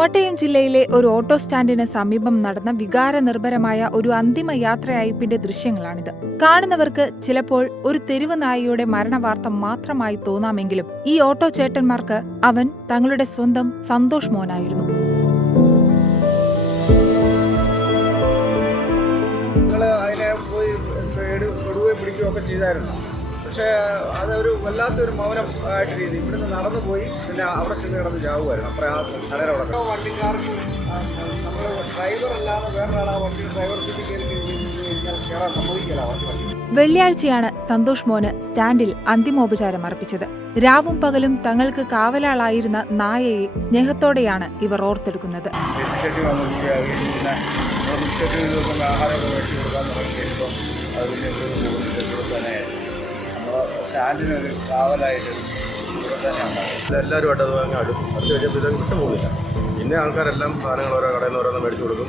കോട്ടയം ജില്ലയിലെ ഒരു ഓട്ടോ സ്റ്റാൻഡിന് സമീപം നടന്ന വികാരനിർഭരമായ ഒരു അന്തിമ യാത്രയയപ്പിന്റെ ദൃശ്യങ്ങളാണിത്. കാണുന്നവർക്ക് ചിലപ്പോൾ ഒരു തെരുവ് നായയുടെ മരണവാർത്ത മാത്രമായി തോന്നാമെങ്കിലും ഈ ഓട്ടോ ചേട്ടന്മാർക്ക് അവൻ തങ്ങളുടെ സ്വന്തം സന്തോഷ് മോനായിരുന്നു. പക്ഷേ അതൊരു വല്ലാത്തൊരു മൗനം ആയിട്ട് രീതി ഇവിടുന്ന് നടന്നു പോയി പിന്നെ അവിടെ ചെന്ന് കിടന്ന് ചാവുമായിരുന്നു. അപ്പുറം ആ കടയുടെ വണ്ടിക്കാർക്ക് നമ്മൾ ഡ്രൈവർ അല്ലാതെ വേറൊരാൾ ആ വണ്ടി ഡ്രൈവർ സീറ്റിൽ കയറാൻ സമ്മതിക്കില്ല. വെള്ളിയാഴ്ചയാണ് സന്തോഷ് മോന് സ്റ്റാൻഡിൽ അന്തിമോപചാരം അർപ്പിച്ചത്. രാവും പകലും തങ്ങൾക്ക് കാവലാളായിരുന്ന നായയെ സ്നേഹത്തോടെയാണ് ഇവർ ഓർത്തെടുക്കുന്നത്. സ്റ്റാൻഡിനൊരു കാവലായിട്ട് ഇവിടെ തന്നെയാണ്. എല്ലാവരുമായിട്ട് അത് വാങ്ങി അടുത്ത് കഴിഞ്ഞപ്പോൾ ഇത് വിട്ടുപോകില്ല. പിന്നെ ആൾക്കാരെല്ലാം സാധനങ്ങൾ ഓരോ കടയിൽ നിന്ന് ഓരോന്ന് മേടിച്ചു കൊടുക്കും.